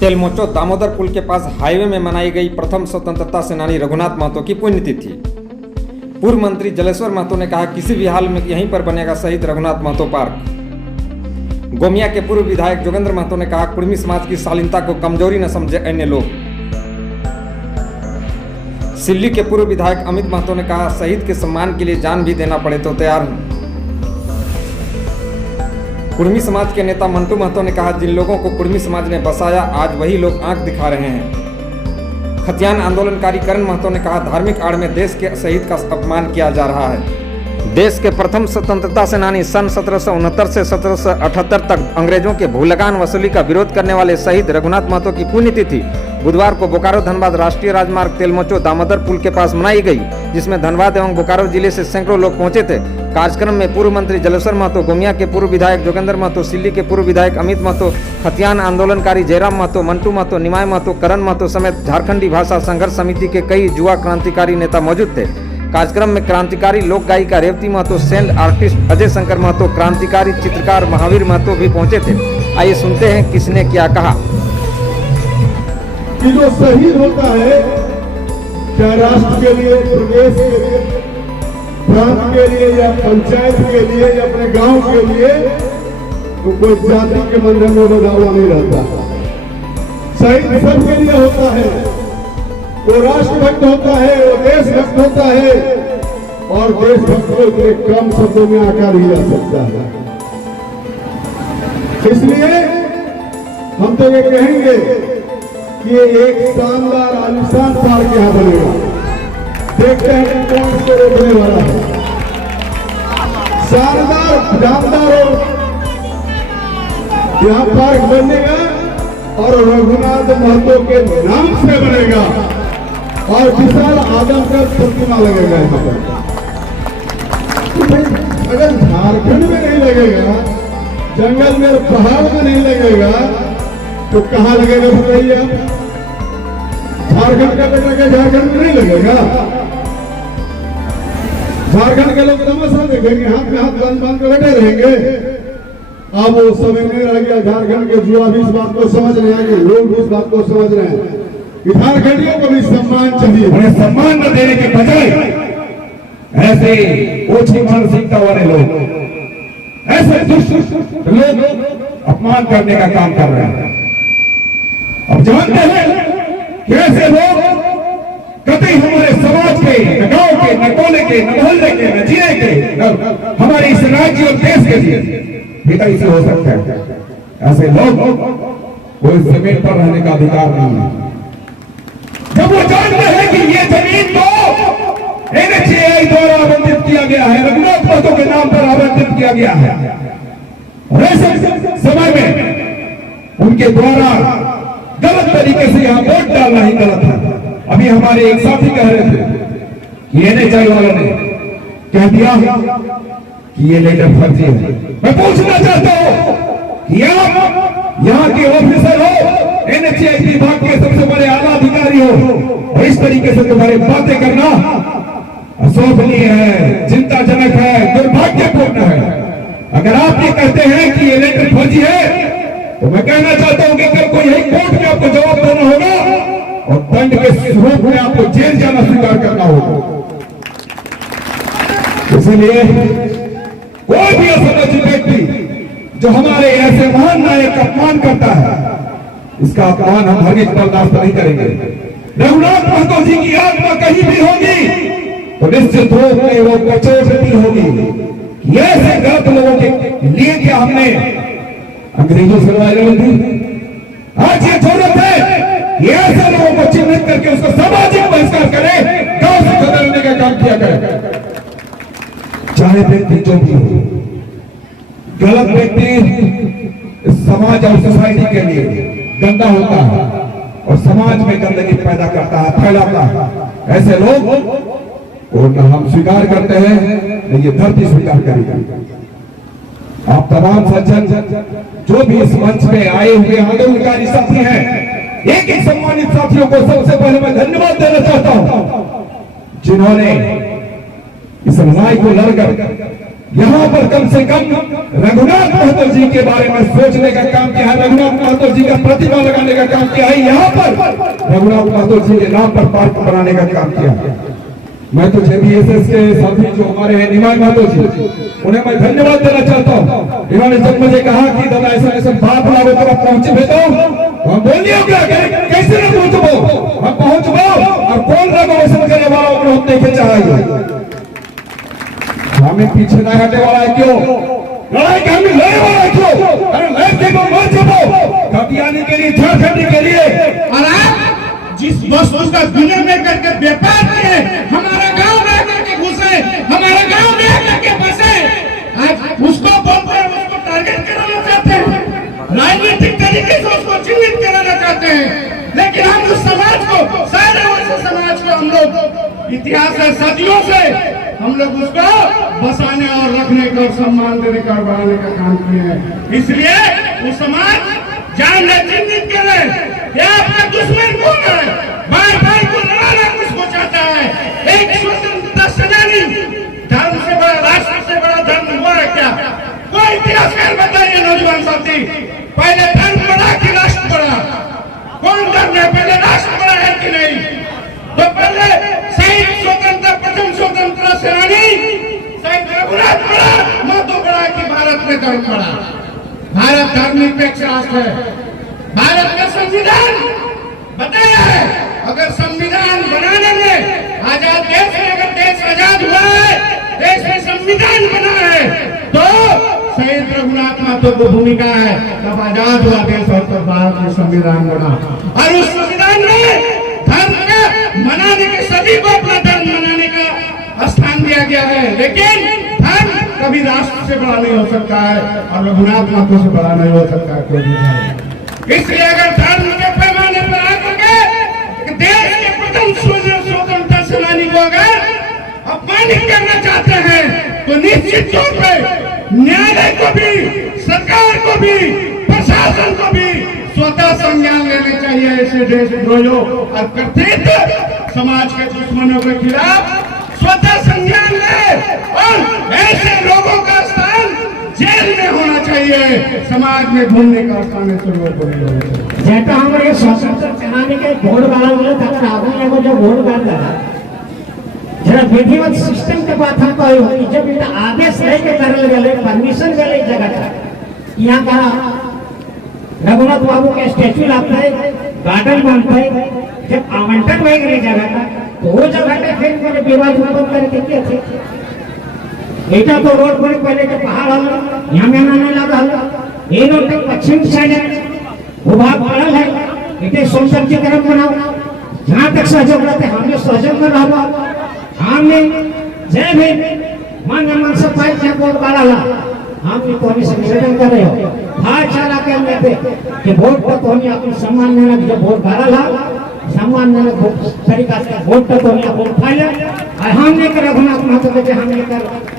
तेलमोचो दामोदर पुल के पास हाईवे में मनाई गई प्रथम स्वतंत्रता सेनानी रघुनाथ महतो की पुण्यतिथि। पूर्व मंत्री जलेश्वर महतो ने कहा किसी भी हाल में यहीं पर बनेगा शहीद रघुनाथ महतो पार्क। गोमिया के पूर्व विधायक जोगेंद्र महतो ने कहा कुर्मी समाज की शालीनता को कमजोरी न समझे अन्य लोग। सिल्ली के पूर्व विधायक अमित महतो ने कहा शहीद के सम्मान के लिए जान भी देना पड़े तो तैयार हूं। कुर्मी समाज के नेता मंटू महतो ने कहा जिन लोगों को कुर्मी समाज ने बसाया आज वही लोग आंख दिखा रहे हैं। खतियान आंदोलनकारी करण महतो ने कहा धार्मिक आड़ में देश के शहीद का अपमान किया जा रहा है। देश के प्रथम स्वतंत्रता सेनानी सन 1769 से 1778 तक अंग्रेजों के भूलगान वसूली का विरोध करने वाले शहीद रघुनाथ महतो की पुण्यतिथि बुधवार को बोकारो धनबाद राष्ट्रीय राजमार्ग तेलमोचो दामोदर पुल के पास मनाई गई, जिसमें धनबाद एवं बोकारो जिले से सैकड़ों लोग पहुंचे थे। कार्यक्रम में पूर्व मंत्री जलेश्वर महतो, गोमिया के पूर्व विधायक जोगेंद्र महतो, सिल्ली के पूर्व विधायक अमित महतो, खतियान आंदोलनकारी जयराम महतो, मंटू महतो, निमाय महतो, करण महतो समेत झारखंडी भाषा संघर्ष समिति के कई युवा क्रांतिकारी नेता मौजूद थे। कार्यक्रम में क्रांतिकारी लोक गायिका रेवती महतो, सैंड आर्टिस्ट अजय शंकर महतो, क्रांतिकारी चित्रकार महावीर महतो भी पहुंचे थे। आइए सुनते हैं किसने क्या कहा। कि जो शहीद होता है चाहे राष्ट्र के लिए, प्रदेश के लिए, प्रांत के लिए या पंचायत के लिए या अपने गांव के लिए, तो कोई जाति के बंधन में बंधा नहीं रहता। शहीद सबके लिए होता है। वो राष्ट्रभक्त होता है, वो देशभक्त होता है और देशभक्त को इतने कम शब्दों में आकार नहीं जा सकता है। इसलिए हम तो ये कहेंगे कि एक शानदार आलिशान पार्क यहाँ बनेगा। देखते हैं कौन इसको रोकने वाला है। शानदार जानदार यहाँ पार्क बनेगा और रघुनाथ महतो के नाम से बनेगा और विशाल आदमकद प्रतिमा लगेगा यहाँ पर। अगर झारखंड में नहीं लगेगा, जंगल में पहाड़ में नहीं लगेगा तो कहाँ लगेगा बताइए आप? झारखंड का बेटा क्या झारखंड में नहीं लगेगा? झारखंड के लोग तमाशा देखेंगे, हाथ में हाथ बांध कर बैठे रहेंगे। अब वो समय नहीं रह गया। झारखंड के युवा भी इस बात को समझ रहे हैं, लोग भी इस बात को समझ रहे हैं कि झारखंडियों को भी सम्मान चाहिए। उन्हें सम्मान न देने के बजाय ऐसे ओछी मानसिकता वाले लोग, ऐसे दुष्ट लोग अपमान करने का काम कर रहे हैं। अब जानते हैं कि ऐसे लोग कभी हमारे समाज के, न गांव के, न टोले के, न मोहल्ले के, न जिले के, न हमारे इस राज्य और देश के हितैषी हो सकते हैं। ऐसे लोग को इस जमीन पर रहने का अधिकार नहीं है। जब वो जानते हैं कि ये जमीन तो NHAI द्वारा आवंटित किया गया है, रघुनाथ महतो के नाम पर आवंटित किया गया है, और ऐसे समय में उनके द्वारा गलत तरीके से यहाँ वोट डालना ही गलत है। अभी हमारे एक साथी कह रहे थे कि NHAI वालों ने कह दिया कि ये लेटर फर्जी है। मैं पूछना चाहता हूँ कि आप यहाँ के ऑफिसर हो, NHAI विभाग के सबसे बड़े आला अधिकारी हो, और इस तरीके से तुम्हारी बातें करना अशोभनीय है, चिंताजनक है, दुर्भाग्यपूर्ण है। अगर आप ये कहते हैं कि ये लेटर फर्जी है तो मैं कहना चाहता हूं कि कल को यही कोर्ट में आपको जवाब देना होगा और दंड के स्वरूप में आपको जेल जाना स्वीकार करना होगा। इसलिए कोई भी असमझ व्यक्ति जो हमारे ऐसे महान नायक का अपमान करता है, इसका अपमान हम हरगिज बर्दाश्त नहीं करेंगे। रघुनाथ महतो जी की आत्मा कहीं भी होगी तो निश्चित रूप में वो कचोटती होगी। ऐसे गलत लोगों के लिए क्या हमने अंग्रेजों से लड़ाई लड़ी थी? आज ये जरूरत है कि ऐसे लोगों को चिन्हित करके उसका सामाजिक बहिष्कार करें, गांव से खदेड़ने का काम किया करें। चाहे व्यक्ति जो भी हो, गलत व्यक्ति समाज और सोसाइटी के लिए गंदा होता है और समाज में गंदगी पैदा करता है, फैलाता है। ऐसे लोग और न हम स्वीकार करते हैं, न ये धरती स्वीकार करेगी। आप तमाम सज्जन जो भी इस मंच पे आए हुए आंदोलनकारी साथी हैं, एक एक सम्मानित साथियों को सबसे पहले मैं धन्यवाद देना चाहता हूं जिन्होंने इस लड़ाई को लड़कर यहाँ पर कम से कम रघुनाथ महतो जी के बारे में सोचने का काम किया है, रघुनाथ महतो जी का प्रतिमा लगाने का काम किया है, यहाँ पर रघुनाथ महतो जी के नाम पर पार्क बनाने का काम किया है। मैं तो जेबीएसएस के साथी जो हमारे हैं निमाय महतो जी, उन्हें मैं धन्यवाद देना चाहता हूँ। इन्होंने जब मुझे कहा कि दादा ऐसा बात लागो तो आप पहुंचे भेजो, हम बोलिए क्या कैसे न पहुंचबो, हम पहुंचबो और कौन रेगुलेशन करने वाला उपलब्ध नहीं के चाहिए, हमें पीछे नहीं हटने वाला है। क्यों लड़ाई का हमें लड़ने वाला है, क्यों अरे लड़ते को मर जाओ कटियानी के लिए, झारखंड के लिए। और आप जिस वस्तु का विनिमय करके व्यापार किए, हमारा गांव में आकर के घुसे, हमारे गांव में आकर के बसे, आज उसको बोलते हैं, उसको टारगेट कराना चाहते हैं, राजनीतिक तरीके से उसको चिन्हित कराना चाहते हैं। लेकिन हम उस समाज को, सारे वर्ष समाज को हम लोग इतिहास है सदियों से हम लोग उसको बसाने और रखने का और सम्मान देने का और बढ़ाने का काम किए हैं। इसलिए वो समाज जान चिन्हित करे क्या आपका दुश्मन कौन है, भाई भाई को लड़ाना किसको चाहता है। एक स्वतंत्रता सेनानी धर्म से बड़ा, राष्ट्र से बड़ा धर्म हुआ है क्या? कोई इतिहासकार बताइए नौजवान साथी, पहले धर्म बड़ा कि राष्ट्र बड़ा? कौन धर्म है पहले, राष्ट्र बड़ा है कि नहीं? तो पहले शहीद स्वतंत्रता, प्रथम स्वतंत्रता सेनानी शहीद रघुनाथ बड़ा, महतो बड़ा कि भारत में धर्म बड़ा? भारत धर्मनिरपेक्ष राष्ट्र है। भारत का संविधान बताया है, अगर संविधान बनाने में आजाद देश में, अगर देश आजाद हुआ है, देश में संविधान बना है, तो शहीद रघुनाथ महतो की भूमिका है। तब आजाद हुआ देश और तब भारत में संविधान बना, और उस संविधान में धर्म का मनाने के, सभी को अपना धर्म मनाने का स्थान दिया गया है। लेकिन धर्म कभी राष्ट्र से बड़ा नहीं हो सकता है और रघुनाथ महतो से बड़ा नहीं हो सकता है कोई भी धर्म। इसलिए अगर धर्म के पैमाने पर आकर के देश के प्रथम स्वतंत्रता सेनानी को अगर अपमानित करना चाहते हैं, तो निश्चित तौर पर न्यायालय को भी, सरकार को भी, प्रशासन को भी स्वतः संज्ञान लेने चाहिए ऐसे देशद्रोहियों और कथित समाज के दुश्मनों के खिलाफ स्वतः संज्ञान ले, और ऐसे लोगों का स्थान जेल में होना चाहिए, समाज में घूमने का स्थान ऐसे लोगों को नहीं होना चाहिए। जेटा हमारे स्वतंत्र सेनानी के घोड़ वाला बोले तक आगे एगो जो घोड़ गाता है जरा विधिवत सिस्टम के बात हम कहे, जब इनका आदेश लेके करल गए, परमिशन गए जगह का, यहाँ का रघुनाथ बाबू के स्टैचू लगता है, गार्डन बनता है, जब आवंटन हो गए जगह का, तो वो जगह पे फिर मैंने विवाद उत्पन्न करके किया थे। बेटा तो रोड पर पहले के पहाड़ हल, यहाँ में आने लगा हल, ये रोड तक पश्चिम साइड है, भूभाग पड़ल है, बेटे सौंदर्य तरफ बनाओ, जहाँ तक सहयोग रहते हमने सहयोग में रहा, हमने जय भी मन मन से पाइप से वोट डाला ला, हम तो से निवेदन कर रहे हो भाईचारा के अंदर थे कि वोट पर तो हमें अपने सम्मान देना, जब वोट डाला ला सम्मान देना तरीका से वोट पर तो हमें वोट उठाया, और हमने कर रघुनाथ महतो के हमने कर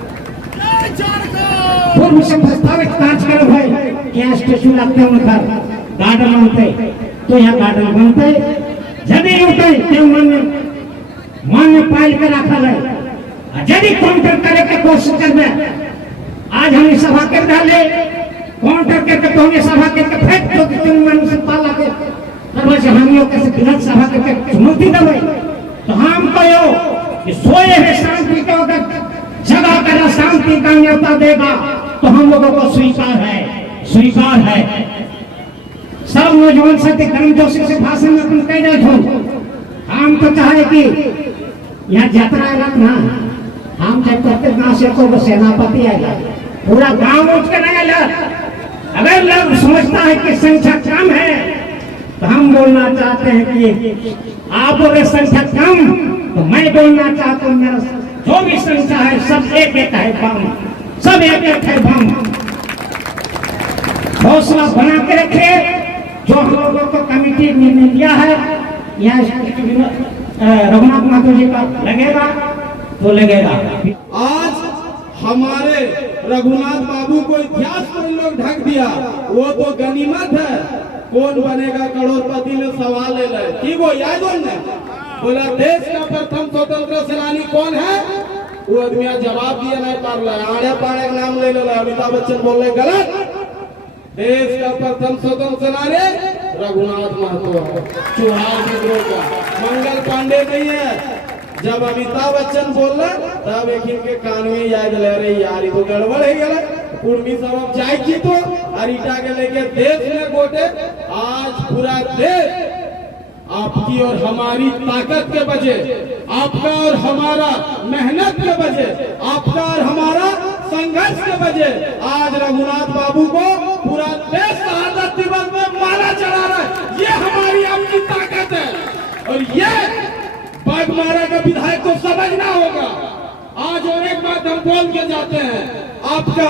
पूर्व से प्रस्तावित कार्यक्रम भाई क्या स्टेशन लगते हैं उनका गार्डन बनते, तो यहाँ गार्डन बनते जब उठे क्यों मन में पाल के रखा है, यदि काउंटर करे के कोशिश करना, आज हम सभा कर डाले काउंटर करके तो हमें सभा करके फेंक दो कि तुम मन से पाला के तब से हम लोग कैसे गलत सभा करके चुनौती देवे, तो हम कहो कि सोए है शांति को अगर जगह कर शांति का न्योता देगा तो हम लोगों को स्वीकार है, स्वीकार है। सब नौजवान साथी कर्म जोशी से भाषण में अपन कह रहे हो, हम तो चाहे कि यहाँ यात्रा आएगा ना, हम जब करते गाँव से तो सेनापति आएगा, पूरा गांव उठ कर आएगा। अगर लोग समझता है कि संख्या कम है, तो हम बोलना चाहते हैं कि आप बोले संख्या कम, तो मैं बोलना चाहता हूँ मेरा जो भी संख्या है सब एक एक है बम, सब एक एक है बम। हौसला बना के रखे, जो हम लोगों को कमेटी ने दिया है, यह रघुनाथ महतो जी का लगेगा तो लगेगा। आज हमारे रघुनाथ बाबू को इतिहास पर लोग ढक दिया, वो तो गनीमत है। कौन बनेगा करोड़पति में सवाल ले रहे, ठीक वो याद हो ना? बोला देश का प्रथम स्वतंत्र सेनानी कौन है? वो आदमी जवाब दिया नहीं पार रहा है, आड़े पाड़े का नाम ले लो। अमिताभ बच्चन बोल रहे गलत। देश का प्रथम स्वतंत्र सेनानी रघुनाथ महतो है, चुनाव विद्रोह का। मंगल पांडे नहीं है। जब अमिताभ बच्चन बोल रहे तब एक इनके कान में याद ले रही यार ये तो गड़बड़ है गया। कुर्मी सब जाए की तो अरिटा के लेके देश में गोटे। आज पूरा देश आपकी और हमारी ताकत के वजह, आपका और हमारा मेहनत के वजह, आपका और हमारा संघर्ष के वजह आज रघुनाथ बाबू को पूरा देश शहादत दिवस में माला चढ़ा रहा है। ये हमारी आपकी ताकत है और ये बागमारा का विधायक को समझना होगा। आज और एक बात हम बोल के जाते हैं, आपका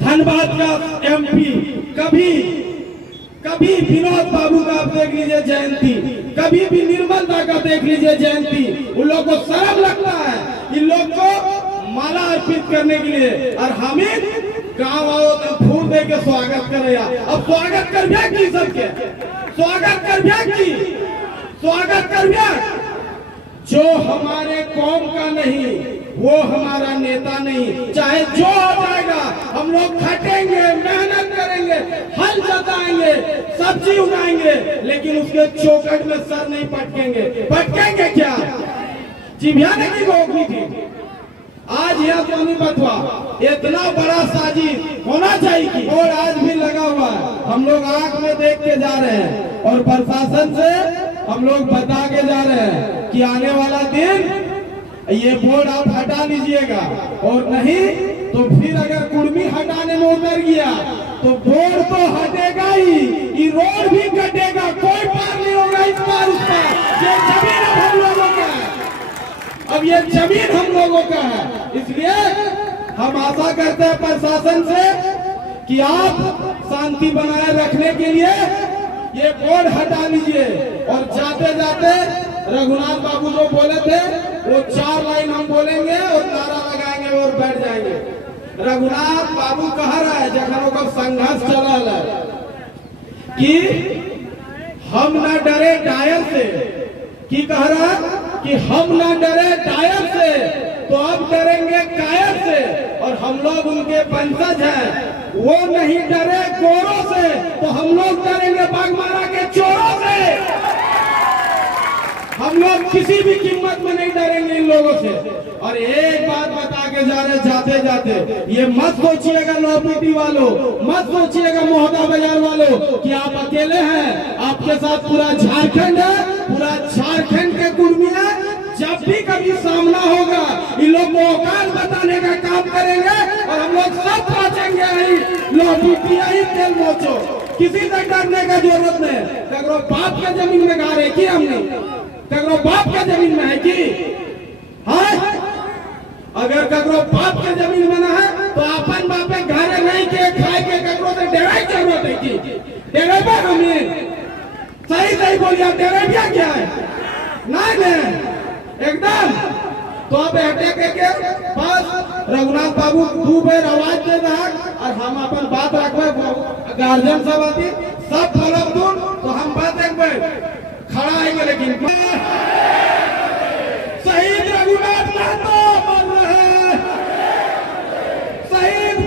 धनबाद का एमपी कभी विनोद बाबू का आप देख लीजिए जयंती, कभी भी निर्मलता का देख लीजिए जयंती। उन लोग को शर्म लगता है इन लोग को माला अर्पित करने के लिए, और हमें गाँव आओ तो फूल दे के स्वागत करे। अब स्वागत कर की सबके स्वागत कर जो हमारे कौम का नहीं वो हमारा नेता नहीं। चाहे जो हो जाएगा हम लोग खटेंगे, मेहनत करेंगे, हल जताएंगे, सब्जी उगाएंगे, लेकिन उसके चौखट में सर नहीं पटकेंगे क्या? जिभिया नहीं रोकनी थी। आज यह स्वामी बथुआ इतना बड़ा साजिश होना चाहिए कि और आज भी लगा हुआ है। हम लोग आंख में देख के जा रहे हैं और प्रशासन से हम लोग बता के जा रहे हैं कि आने वाला दिन ये बोर्ड आप हटा लीजिएगा, और नहीं तो फिर अगर कुर्मी हटाने में उतर गया तो बोर्ड तो हटेगा ही, ये रोड भी कटेगा, कोई पार नहीं होगा इस पार उस पार। ये जमीन अब हम लोगों का है, अब ये जमीन हम लोगों का है। इसलिए हम आशा करते हैं प्रशासन से कि आप शांति बनाए रखने के लिए ये बोर्ड हटा लीजिए, और जाते जाते रघुनाथ बाबू जो बोले थे वो 4 लाइन हम बोलेंगे और नारा लगाएंगे और बैठ जाएंगे। रघुनाथ बाबू कह रहा है जखनों का संघर्ष चला है कि हम न डरे डायर से, कि कह रहा है कि हम न डरे डायर से तो अब डरेंगे कायर से, और हम लोग उनके वंशज हैं। वो नहीं डरे गोरों से तो हम लोग डरेंगे बागमारा के चोरों से। हम लोग किसी भी कीमत में नहीं डरेंगे इन लोगों से। और एक बात बता के जा रहे जाते जाते, ये मत सोचिएगा लोपीटी वालों, मत सोचिएगा मोहदा बाजार वालों कि आप अकेले हैं। आपके साथ पूरा झारखंड है, पूरा झारखंड के कुर्मी है। जब भी कभी सामना होगा इन लोग को औकात बताने का काम करेंगे और हम लोग सब पहुंचेंगे। लोपीटिया ही तेल मोचो, किसी से डरने का जरूरत नहीं। कगरो बाप के जमीन में गा रहे कि हमने कगरो बाप के जमीन में है कि हाँ? अगर कगरो बाप के जमीन में ना है तो अपन बापे घरे नहीं के खाए के कगरो से डेराई जरूरत है कि डेराई हमें सही बोलिए। डेराइया क्या है? नहीं एकदम। तो अब हटे के बस रघुनाथ बाबू 2 बेर आवाज दे रहा और हम अपन बात रखबे। गार्जियन सब आती सब फलब दून तो हम बात एक बेर खड़ा है। लेकिन शहीद रघुनाथ महतो मर रहे, शहीद